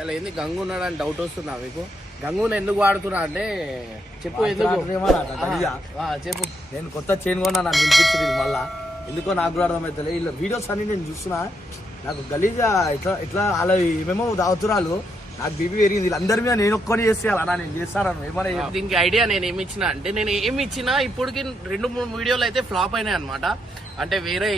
ఇలా ఏంది గంగు ఉన్నాడు అని డౌట్ వస్తుందా మీకు? గంగుని ఎందుకు వాడుతున్నా అంటే చెప్పు. ఎందుకు చెప్పు. నేను కొత్త చైన్ కొన్నా, నాకు వినిపించింది మళ్ళా ఎందుకో నాకు కూడా అర్థమవుతుంది. ఇలా వీడియోస్ అన్ని నేను చూస్తున్నా, నాకు గలీజా ఇట్లా అలా ఏమేమో దావుతురాలు, నాకు బీపీ పెరిగింది. వీళ్ళందరి మీద నేను ఒక్కని చేసేయాలన్నా, నేను చేస్తాను ఏమైనా. దీనికి ఐడియా నేను ఏమి ఇచ్చినా అంటే, నేను ఏమి ఇచ్చినా ఇప్పటికి 2-3 వీడియోలు అయితే ఫ్లాప్ అయినాయి అనమాట. అంటే వేరే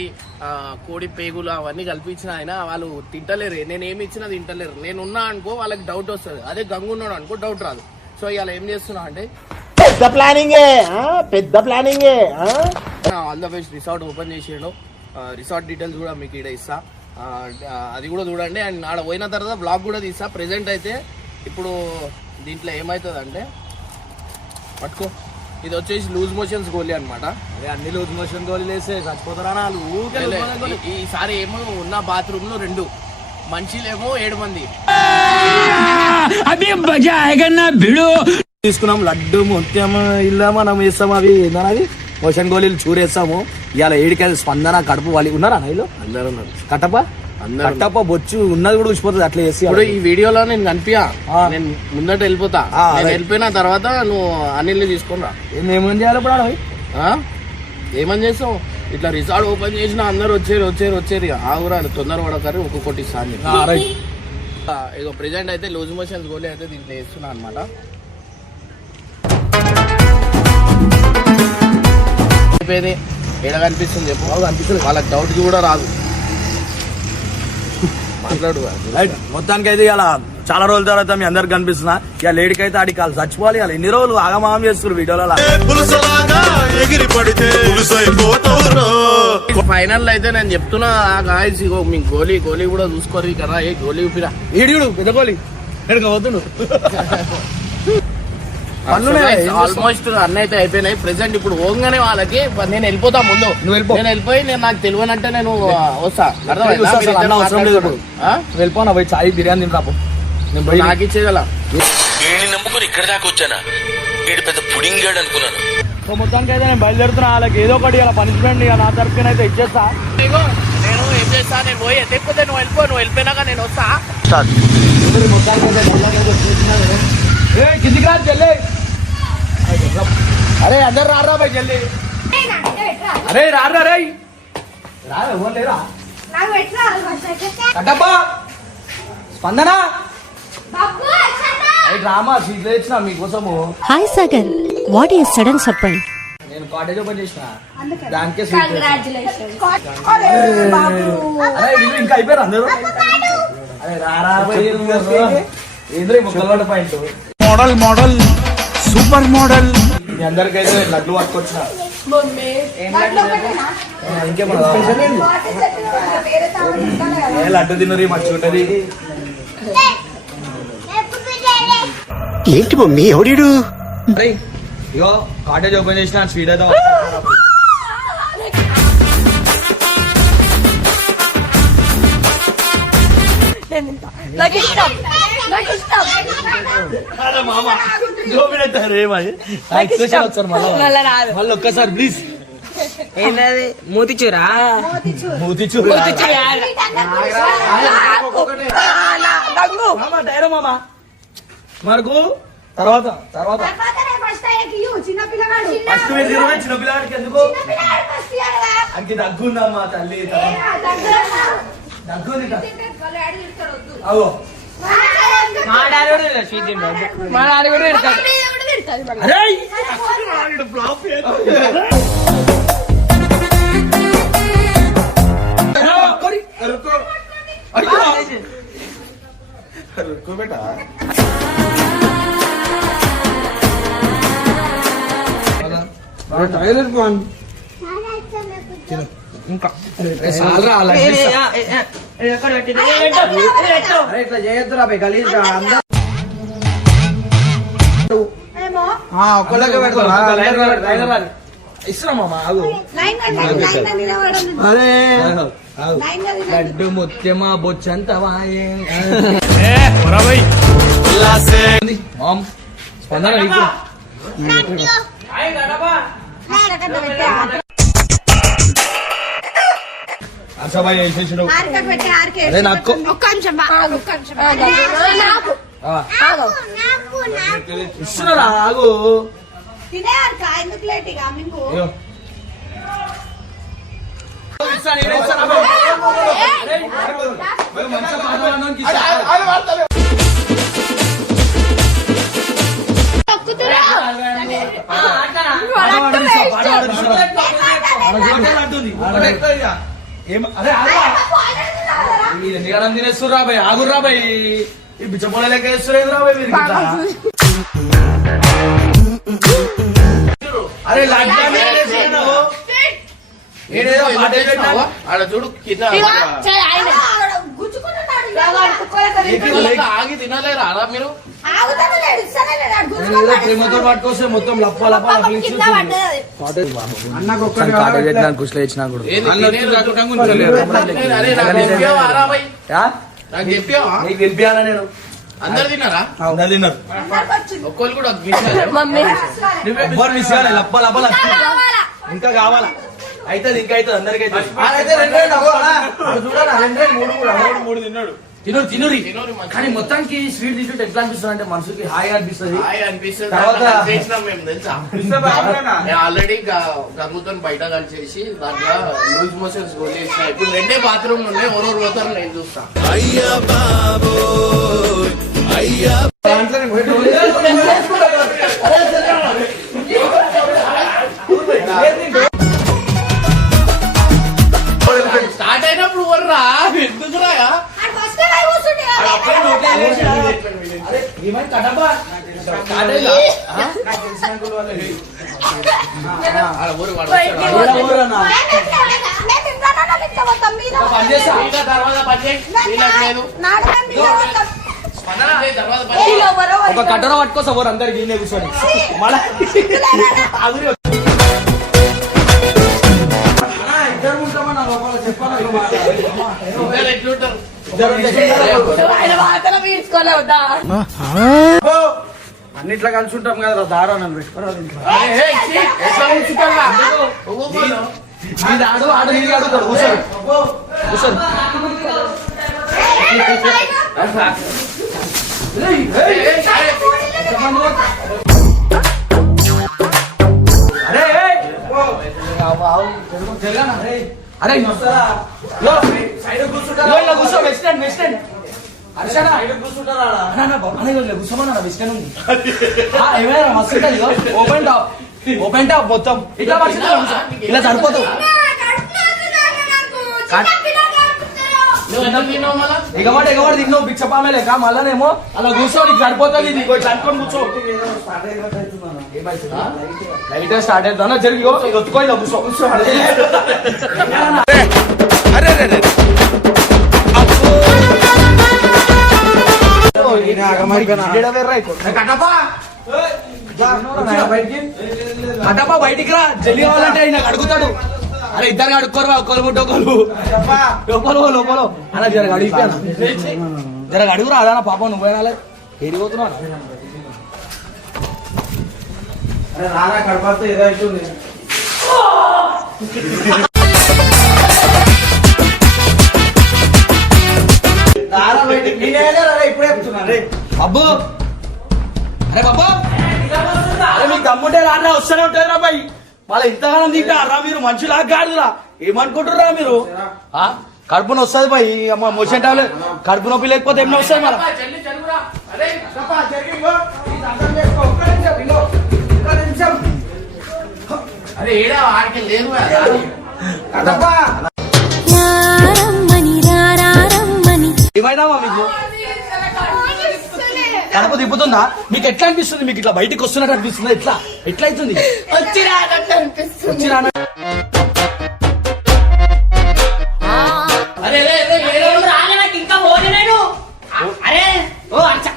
కోడి పేగులు అవన్నీ కల్పించిన ఆయన వాళ్ళు తింటలేరు. నేను ఏమి ఇచ్చినా తింటలేరు. నేను ఉన్నా అనుకో వాళ్ళకి డౌట్ వస్తుంది, అదే గంగు ఉన్నాడు అనుకో డౌట్ రాదు. సో ఇవాళ ఏం చేస్తున్నా అంటే పెద్ద ప్లానింగ్ ఆంధ్రప్రదేశ్ రిసార్ట్ ఓపెన్ చేసాడు. రిసార్ట్ డీటెయిల్స్ కూడా మీకు ఇక్కడ ఇస్తా, అది కూడా చూడండి. అండ్ ఆడ పోయిన తర్వాత బ్లాగ్ కూడా తీస్తా. ప్రెజెంట్ అయితే ఇప్పుడు దీంట్లో ఏమవుతుంది అంటే, పట్టుకో, ఇది వచ్చేసి లూజ్ మోషన్స్ గోలీ అనమాట. అన్ని లూజ్ మోషన్ గోళీలు వేస్తే చచ్చిపోతారా? ఈసారి ఏమో ఉన్న బాత్రూమ్ లో 2 మనుషులేమో 7 మంది తీసుకున్నాం. లడ్డు ముత్యం ఇలా మనం వేస్తాం, అవి ఏందన్నది మోషన్ గోళీలు చూరేస్తాము. ఇవాళ 7 స్పందన కడుపు వాళ్ళు ఉన్నారా నైలో? అందరూ ఉన్నారు. కట్టప్ప బొచ్చు ఉన్నది కూడా ఉచిపోతుంది అట్లా చేసి. ఇప్పుడు ఈ వీడియోలో నేను కనిపించా, నేను ముందట వెళ్ళిపోతా. వెళ్ళిపోయిన తర్వాత నువ్వు అనిల్ని తీసుకుని రా. ఏమని చేయాలి ఇప్పుడు? ఏమని చేస్తావు? ఇట్లా రిసార్ట్ ఓపెన్ చేసిన అందరు వచ్చారు ఆగురాలు తొందర పడకరి ఒక్కొక్కటి ఇస్తాను. ఇక ప్రెజెంట్ అయితే లూజ్ మోషన్స్ గోలీ అయితే దీంట్లో వేస్తున్నా అనమాట. అయిపోయింది. ఏడ కనిపిస్తుంది చెప్పు? అనిపిస్తుంది. వాళ్ళకి డౌట్ కూడా రాదు. మాట్లాడు. మొత్తానికి అయితే ఇలా చాలా రోజుల తర్వాత మీ అందరికి కనిపిస్తున్నా. ఇక లేడీకి అయితే ఆడికి వాళ్ళు చచ్చిపోవాలి. ఇలా ఎన్ని రోజులు ఆగమాగం చేస్తున్నారు వీడియోలో. ఫైనల్ అయితే నేను చెప్తున్నా గాయ్స్, ఇగో మీ గోలీ కూడా చూసుకోరు కదా. ఏ గోలీ ఊపిరా ఈడు పెద్ద గోలీ పోతుండు. ఆల్మోస్ట్ అన్నీ అయితే అయిపోయినాయి. ప్రెసెంట్ ఇప్పుడు పోగానే వాళ్ళకి నేను వెళ్ళిపోతా. ముందు నేను వెళ్ళిపోయి నాకు తెలియనంటే నేను వస్తా. అవసరం లేదు. వెళ్ళిపోనా పోయి చాయ్ బిర్యానీ తిని రాపు. నేను పోయి నాకు ఇచ్చేగల నమ్ముకుని ఇక్కడ దాకా వచ్చానా? పెద్ద పుడింగాడు అనుకున్నాను. మొత్తానికి అయితే నేను బయలుదేరుతున్నా. వాళ్ళకి ఏదో ఒకటి ఇలా పనిష్మెంట్ నా తరఫున అయితే ఇచ్చేస్తా. నేను ఏం చేస్తా, నేను పోయి ఎత్తిపోతే నువ్వు వెళ్ళిపోయినాక నేను వస్తా. కిందికి రా చెల్లి. అరే అందరు రారా బాయ్ జల్లి. అరే రారా రే రారా కట్టప్పా స్పందన డ్రామా సీట్లు ఇచ్చిన మీకోసము. Hi Sagar, what is sudden surprise? నేను కాటేజ్ ఓపెన్ చేసిన దానికే ఇంకా అయిపోయారు అందరూ. అరే రారా ఏంద్రీ ముక్కల పాయింట్ మోడల్ సూపర్ మోడల్. మీ అందరికైతే లడ్లు పట్టుకొచ్చిన. లడ్డు తిన్నది మంచి ఉంటది. ఏంటి మమ్మీ ఎవడు? ఇగో కాటేజ్ ఓపెన్ చేసిన స్వీట్ అయితే మళ్ళీ ఒక్కసారి ప్లీజ్. మూతిచూరా మరకు తర్వాత చిన్నపిల్లగాడికి ఎందుకు అంకి దగ్గుందమ్మా తల్లి. దగ్గుంది అవో మా డాడీ కూడా తిడతాడు. బేటా ఇంకా ఇట్లా చేయొద్దురా గలీజ్. ఒక్కళ్ళకే పెడతారా? ఇస్తున్నామా? అరే లడ్డు ముత్యమా బొచ్చంతా స్పందన అసబాయి వేసేసినావు ఆర్కెట్ పెట్టి ఆర్కెట్ అదే నాకు ఒక్క నిమిషం ఒక్క నిమిషం నాకు ఇస్తున్నారా ఆగు తినే ఆర్క ఎందుకు లేట్ ఇక మీకు అయ్యో. తినేస్తుర్రా బాయ్ ఆగుర్రా బాయ్ ఈ బిచ్చపోల లెక్క వేస్తున్నారు రాబాయ్ మీరు ఇట్లా. అరే లాక్డౌన్ ఏదేసినావు? ఏదేదో పాట పెట్టినావు? ఆడ చూడు కింద ఆగి తినలేరా అలా మీరు ఏదో ప్రేమతో పట్టుకొస్తే మొత్తం లప్ప లప్ప కుషలు ఇచ్చినా కూడా ఏంది అరే నాకు చెప్పావా రా భయ్? నాకు చెప్పావా నీకు తెలిపానా నేను అందరు తిన్నారా అందరు తిన్నారు ఒక్కళ్ళు కూడా ఎవ్వరు మిస్ కాలే లప్ప లప్ప లప్ప ఇంకా కావాలా అవుతుంది ఇంకా అవుతుంది అందరికి మూడు తిన్నాడు తినరు తినరు కానీ మొత్తానికి స్వీట్ తీసుకుంటే ఎట్లా అనిపిస్తుంది అంటే మనసుకి హాయిగా అనిపిస్తుంది అనిపిస్తుంది తర్వాత- చేసినాం మేము తెలుసా ఆల్రెడీ గంగుతో బయట కలిసేసి దాంట్లో లూజ్ మోషన్స్ గోల్ చేసిన ఇప్పుడు రెండే బాత్రూమ్ ఉన్నాయి ఎవరెవరు పోతారు నేను చూస్తా స్టార్ట్ అయినప్పుడు వర్రా ఎందుకు రాయా ఒక కట్టర పట్టుకోసం ఎవరు అందరికి ఈయనే కూర్చొని మళ్ళా ఇద్దరు ఉంటామన్నా లోపల చెప్పాలి ఎట్లుంటారు అన్నిట్లా కలిసి ఉంటాం కదా దారా నన్ను పెట్టుకోరాదు ఆడు ఆడు నీళ్ళు అడుగుతాడు కూర్చోడు కూర్చోడు అరే అరే సైడ్ కూర్చో వెస్టర్న్ వెస్టర్న్ అర్షణ కూర్చుంటారా కూర్చోమన్నా వెస్టర్న్ ఉంది ఏమైనా మస్తు ఉంటుంది ఓపెన్ టాప్ ఓపెన్ టాప్ మొత్తం ఇట్లా పరిస్థితి ఇలా సరిపోతావు ఎగమాట ఎగమాట తిన్నావు బిచ్చపామే లేక మళ్ళానేమో అలా కూర్చో నీకు సరిపోతుంది ఇది ఇట్లా అనుకొని కూర్చో లైట్ స్టార్ట్ అవుతుందా జరిగి ఒత్తుకో ఇలా కూర్చో కూర్చో కట్టపా బయటికి రా జల్లి కావాలంటే నాకు అడుగుతాడు అరే ఇద్దరు అడుక్కోరు ఒకరు ముట్టు ఒకరు లోపల లోపల అలా జరగ అడిగిపోయాను జరగ అడుగురా అదా పాపం నువ్వు ఎరిగిపోతున్నాడు అరే రారా కడపడితే ఏదో అవుతుంది ఇప్పుడే చెప్తున్నా రే బాబు అరే బాబు అరే మీకు దమ్ముంటే రారా వస్తూనే ఉంటుంది రా బాయ్ మళ్ళీ ఇంతగానం తింటారా మీరు మనుషులా కాదురా ఏమనుకుంటుర్రా మీరు కడుపు వస్తుంది బాయ్ అమ్మ మోషన్ టాబ్లెట్ కడుపు నొప్పి లేకపోతే ఏమన్నా వస్తుంది అరే ఏడా ఆడికి లేదు ఏమైనా మీకు కడప తిప్పుతుందా మీకు ఎట్లా అనిపిస్తుంది మీకు ఇట్లా బయటికి వస్తున్నట్టు అనిపిస్తుంది ఎట్లా ఎట్లా అవుతుంది వచ్చిరా అరే ఇంకా పోలేను అరే ఓ అచ్చా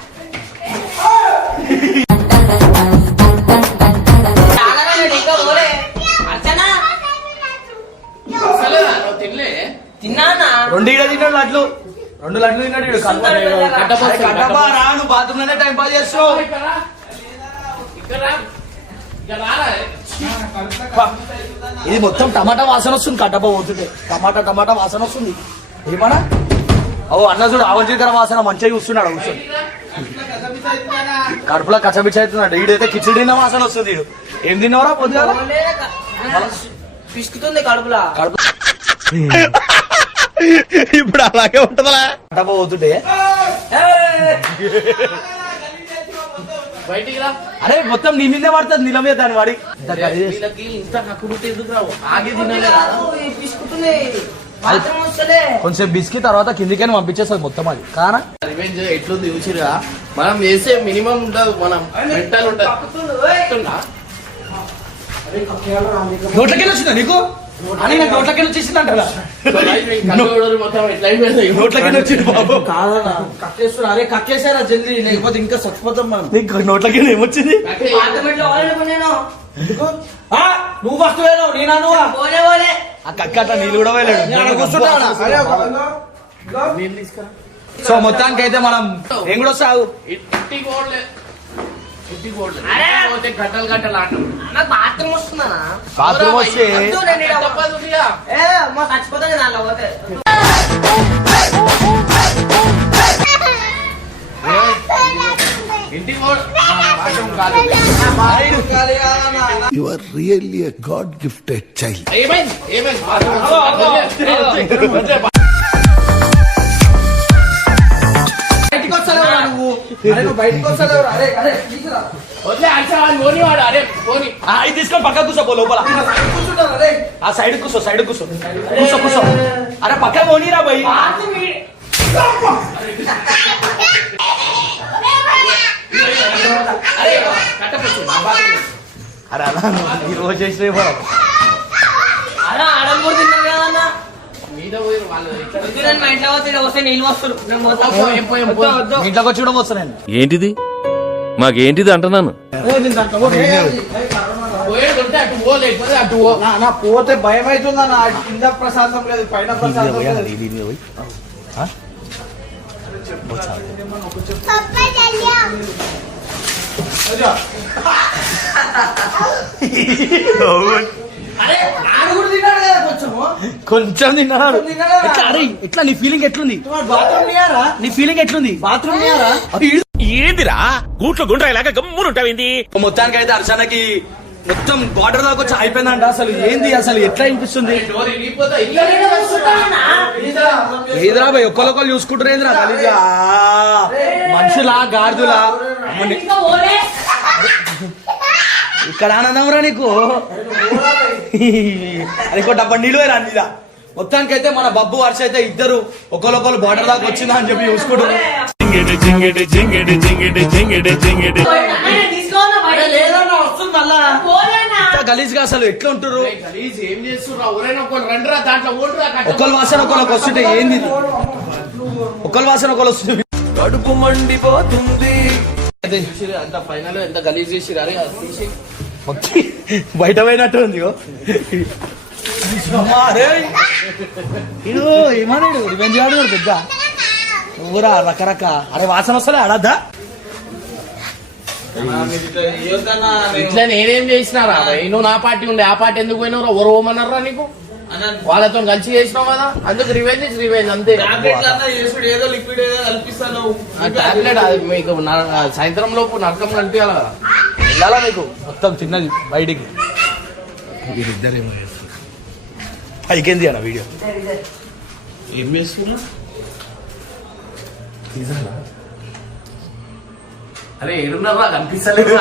తినలే తిన్నానా రెండు ఇడ తిన్నాడు లడ్లు రెండు లడ్లు తిన్నాడు కట్టపా రాను బాత్రూమ్ లోనే టైం పాస్ చేస్తావు ఇక్కడ ఇక రారా? ఇది మొత్తం టమాటా వాసన వస్తుంది కట్టప పోతుంటే టమాటా వాసన వస్తుంది ఏమన్నా ఓ అన్న చూడు ఆవజీకర వాసన మంచిగా చూస్తున్నాడు కూర్చొని కడుపులో కచ్చబిచ్చ అవుతున్నాడు ఈడైతే కిచిడి తిన్న వాసన వస్తుంది ఈడు ఏం తిన్నావరా పొద్దుగా పిసుకుతుంది కడుపులా. కడుపు ఇప్పుడు అలాగే ఉంటదా? కట్టప పోతుంటే బయటికి రా. అరే మొత్తం నీ మీదే పడుతుంది నిలమే దాని వాడి వీళ్ళకి ఇంత నక్కుడుంటే ఎందుకు రావు? ఆగి తినలేరా? పిసుకుతుంది. బాత్రూమ్ వస్తలే. కొంచెం బిస్కి తర్వాత కిందికని పంపించేస్తుంది మొత్తం అది కానా రివెంజ్ ఎట్లుంది చూసిరా? మనం చేసే మినిమం ఉండదు, మనం మెంటల్ ఉంటుంది. నోట్లకెళ్ళి వచ్చిందా నీకు అని నోట్లకెళ్ళి వచ్చేసిందంట నోట్లకెళ్ళి వచ్చింది బాబు కాదన్నా కక్కేస్తున్నా అరే కక్కేసారా జల్దీ లేకపోతే ఇంకా చచ్చిపోతాం మనం నీకు నోట్లకెళ్ళి ఏమొచ్చింది అపార్ట్మెంట్ లో వాళ్ళని కొన్నాను. నువ్వు ఫస్ట్ పోయినావు నేనా నువ్వు పోలే పోలే. ఆ కక్క అట్లా నీళ్ళు కూడా వెళ్ళాడు నీళ్ళు తీసుకురా. సో మొత్తానికి అయితే మనం ఏం కూడా వస్తావు ఇంటి గోడలే అరే! పోతే గట్టలు గట్టలు ఆటం. నాకు బాత్రూమ్ వస్తుందా? బాత్రూమ్ వస్తే వద్దు, నేను ఈడ తప్పదు ఉదయా. మా చచ్చిపోతాను దాంట్లో పోతే. ఇంటి గోడ ఆటం కాదు. You are really a God-gifted child. ఏమైంది? బయటికి వస్తలేవురా నువ్వు అరే నువ్వు బయటికి వస్తలేవురా అరే అరే తీసుకురా. వదిలే అరిచేవాడిని పోనివాడు. అరే పోని. ఇది తీసుకొని పక్కకు కూర్చోపో లోపల కూర్చుంటారు అరే ఆ సైడ్ కూర్చో కూర్చో అరే పక్క పోనీరా భయ్ బాత్రూమ్ ఈ- అరే కట్టపచ్చు నా బాత్రూమ్. అరే అలా ఈ రోజు చేసిన అలా ఆడలు కూడా తిన్నారు కదా అన్న. మీద పోయి వాళ్ళు ఇక్కడ వద్దు, నేను మా ఇంట్లో పోతే వస్తే నీళ్ళు వస్తారు. నేను పోతా. పోయి. వద్దు, వద్దు. ఇంట్లోకి వచ్చి కూడా వస్తా నేను ఏంటిది మాకేంటిది అంటున్నాను. పోయేది ఉంటే అటు పో, లేకపోతే అటు పో. నా పోతే భయం అవుతుందా నా కింద ప్రశాంతం లేదు పైన ప్రశాంతం లేదు అరే ఆడు కూడా తిన్నాడు కదా కొంచెము. కొంచెం తిన్నాడు తిన్నాడా? ఎట్లా అరే ఎట్లా నీ ఫీలింగ్ ఎట్లుంది బాత్రూమ్ నియారా? నీ ఫీలింగ్ ఎట్లుంది బాత్రూమ్ నియారా? ఏందిరా గూట్లో గుండ్రా ఇలాగా గమ్మునుంటావింది? మొత్తానికి అయితే హర్షానకి మొత్తం బార్డర్ దాకా వచ్చి అయిపోయిందంట అసలు ఏంది అసలు ఎట్లా అనిపిస్తుంది డోర్ ఇరిగిపోతే ఇల్లు నేను వస్తున్నానా? ఏదిరా భయ్ ఒక్కరొక్కరు చూసుకుంటారు ఏందిరా గలీజా మనుషులా గాడిదులా అమ్మని ఇంకా పోలే. ఇక్కడ ఆనందంరా నీకు అది ఇంకో డబ్బా నీళ్ళు రా మీద మొత్తానికి అయితే మన బబ్బు హర్ష అయితే ఇద్దరు ఒకరొకరు బార్డర్ దాకా వచ్చిందా అని చెప్పి చూసుకుంటారు అన్న, తీసుకోవాలా బయట? లేదన్నా వస్తుంది మళ్ళా పోలేనా? గలీజ్ గా అసలు ఎట్లా ఉంటుర్రు గలీజ్ ఏం చేస్తుర్రా? ఎవరైనా ఒకరు రండిరా, దాంట్లో ఓటురా. ఒకళ్ళ వాసన ఒకళ్ళకి వస్తుంటే ఏంది ఇది? ఒకళ్ళ వాసన ఒకళ్ళు వస్తుంది కడుపు మండిపోతుంది. అంత ఫైనల్ ఎంత గలీజ్ చేసిరా? అరే అది తీసి మొత్తం బయట పోయినట్టు ఉంది ఇగో. అమ్మా, అరే. ఇడు ఏమన్నాడు రివెంజ్ ఆడు పెద్ద ఊరా రకరక అరే వాసన వస్తలే ఆడద్దా ఇట్లా నేనేం చేసినారా? నువ్వు నా పార్టీ ఉండే ఆ పార్టీ ఎందుకు పోయినావురా? ఎవరు పోమన్నారా నీకు? వాళ్ళతో కలిసి చేసినావు కదా, అందుకు రివెంజ్ అంతే. టాబ్లెట్ అది మీకు సాయంత్రం లోపు నరకం కనిపించాలి కదా. వెళ్ళాలా మీకు మొత్తం చిన్నది బయటికి పైకేంది అన్న వీడియో ఏం చేస్తున్నా? అరే ఏడున్నారా? కనిపిస్తలేదు.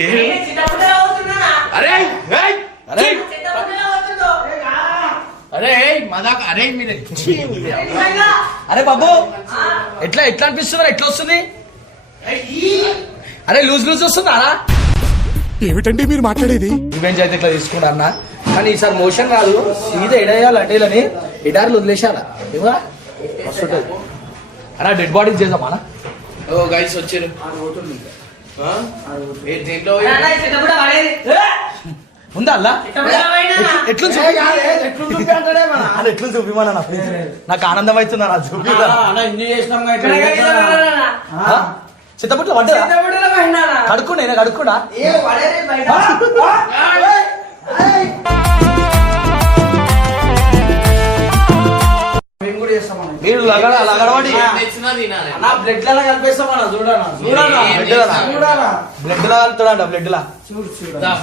నేను చిన్నప్పుడే అవుతున్నానా? అరే ఏయ్! అరే చిన్నప్పుడే అవుతుందో? అరే మదాక అరే మీరు నిజంగా? అరే బాబు ఎట్లా అనిపిస్తుందా ఎట్లా వస్తుంది అరే లూజ్ వస్తుందా ఏమిటండి మీరు మాట్లాడేది? రివెంజ్ అయితే ఇట్లా తీసుకుంటా అన్న కానీ ఈసారి మోషన్ రాదు సీదా ఎడేయాలి అడ్డేలని ఎడార్లు వదిలేసాలా ఏమా వస్తుంటది అన్న డెడ్ బాడీస్ చేద్దాం అన్న ఓ గైస్ వచ్చారు. దీంట్లో అన్న, చిన్నప్పుడే పడేది. ఉందా అలా ఎట్లు ఎట్లు చూపిమన్నా నాకు ఆనందం అవుతుందా నా చూపి చిత్తపుట్లో వంట కడుక్కుండా నేను కడుక్కుండా మీరు లగడవాడి బ్లడ్ లా కలిపేస్తామన్నా చూడనా బ్లడ్ లా కలుపుతాడంట బ్లడ్ లా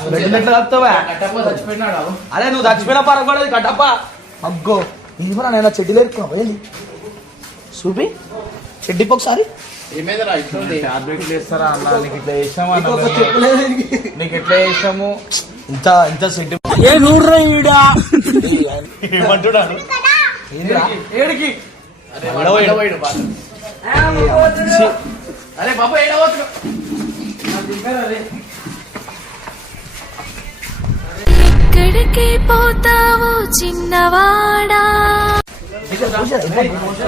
బ్లడ్ ఎట్లా కలుపుతావా అరే నువ్వు చచ్చిపోయిన పరగొడదు కట్టప్ప అగ్గో ఇవ్వరా నేను చెడ్డీలు ఎరుకున్నావు ఏంటి చూపి చెడ్డీకి ఒకసారి టాబ్లెట్లు వేస్తారా అన్న నీకు ఇట్లా వేసాము నీకు ఎట్లా వేసాము ఇంత ఇంత సెంటి ఏమంటున్నాడు ఏడికి అరే బాబా ఏడవచ్చు ఎక్కడికి పోతావు చిన్నవాడా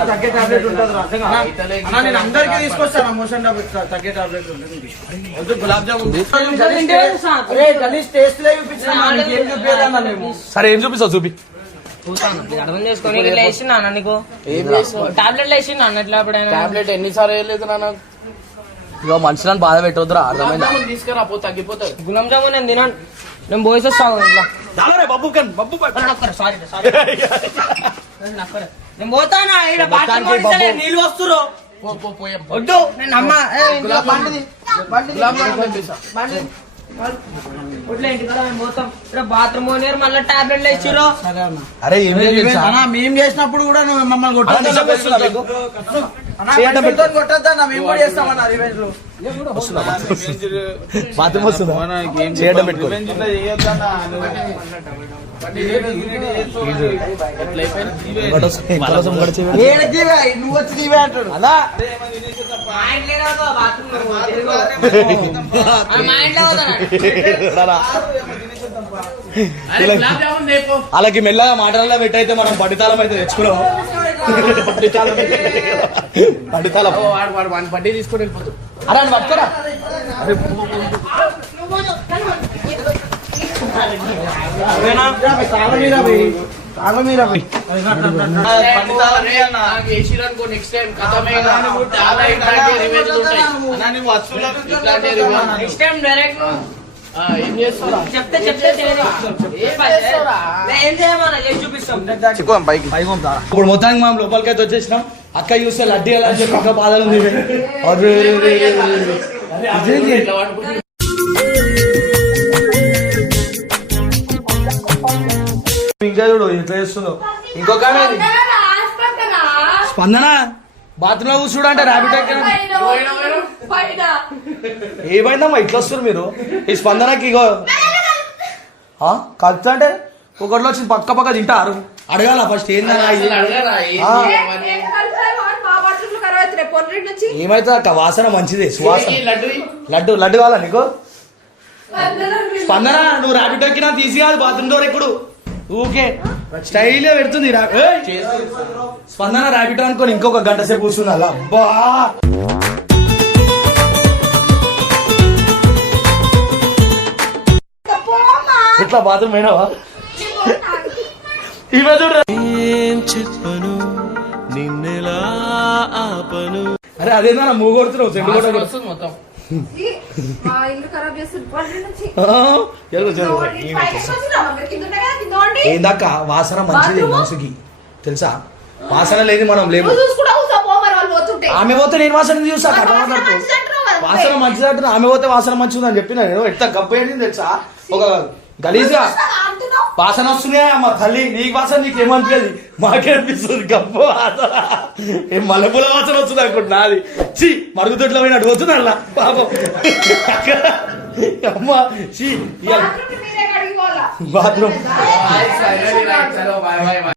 తగ్గే టాబ్లెట్ ఉంటుంది నేను అందరికీ తీసుకొస్తాను మోషన్ టాబ్లెట్ తగ్గే టాబ్లెట్ ఉంటుంది గులాబ్ జామున్ సరే ఏం చూపిస్తావు చూపి అర్థం చేసుకొని ఇట్లా వేసిందా అన్న నీకు టాబ్లెట్లు వేసిందా అన్న ఎట్లా ఎప్పుడైనా టాబ్లెట్ ఎన్నిసార్లు వేయలేదు నాన్న ఇక మనుషులను బాధ పెట్టవద్దురా అర్థమైందా తీసుకురా పో తగ్గిపోతుంది గులాబ్ జామున్ నేను తినను నేను పోయేసి వస్తాను ఇంట్లో బాబు బాబు సారీ నేను పోతానా ఈడ బాత్రూమ్ పోనిస్తలే, నీళ్ళు వస్తురు వద్దు నేను అమ్మ బాత్రూమ్ పోనీరు మళ్ళీ టాబ్లెట్లు ఇచ్చిర్రు అరే మేము చేసినప్పుడు కూడా నువ్వు మమ్మల్ని కొట్టొద్దన్నా మేము కూడా చేస్తామన్నా రివెంజ్ లో బాత్రూమ్ వస్తుందా చేయడం పెట్టుకో నువ్వు వచ్చి నీవే అంటాడు అలా మా ఇంట్లో పోతాను వాళ్ళకి మెల్లగా మాటలలో పెట్టయితే మనం పడితాళం అయితే తెచ్చుకున్నాం పడితాళం వాడు పట్టి తీసుకొని వెళ్ళిపోతాడు అరే అని పట్టుకోరా నెక్స్ట్ టైం చాలా ఇట్లాంటి రివెంజ్లు ఉంటాయి నెక్స్ట్ టైం డైరెక్ట్ ఏం చేస్తారా చెప్తే ఏం చేయమన్నా చేసి చూపిస్తాం ఇప్పుడు మొత్తానికి మనం లోపలికైతే వచ్చేసినాం అక్క చూస్తే లడ్డీ ఎలా అని చెప్పి ఇంకా బాధలు ఉంది ఇంకా చూడు ఇట్లా చేస్తుందో ఇంకొక స్పందన బాత్రూమ్ లో కూర్చోడు అంటే ర్యాపిడ్ ఏమైందమ్మా ఇట్లా వస్తారు మీరు ఈ స్పందనకి ఇగో కలుపుతా అంటే ఒకటిలో వచ్చి పక్క తింటారు అడగాల ఫస్ట్ ఏందన్నా ఇది ఏమైతే అక్క వాసన మంచిదే సువాసన లడ్డు లడ్డు కావాలా నీకు స్పందన నువ్వు ర్యాపిడ్ ఎక్కినా తీసి కాదు బాత్రూమ్ డోర్ ఎప్పుడు ఊకే స్టైల్ పెడుతుంది స్పందన ర్యాపిడ్ అనుకోని ఇంకొక గంట సేపు కూర్చున్నా అబ్బా ఇట్లా బాత్రూమ్ అయినావా ఈ అరే అదేనా మూవ్ కొడుతున్నావు సెండు కూడా మొత్తం ఏందాక వాసన మంచిది మనసుకి తెలుసా వాసన లేదు మనం లేవు ఆమె పోతే నేను వాసన చూసా వాసన మంచిది అంటున్నా ఆమె పోతే వాసన మంచిది అని చెప్పిన నేను ఎంత గబ్బేది తెలుసా ఒక గలీజ్గా వాసన వస్తున్నాయా మా తల్లి నీకు వాసన నీకు ఏమనిపించదు మాకేమనిపిస్తుంది గబ్బ వాసన ఏం మల్లెపూల వాసన వస్తుంది అనుకుంటున్నా అది చి మరుగుదొడ్లో పోయినట్టు వస్తుంది అలా పాపం అమ్మా చి బాత్రూమ్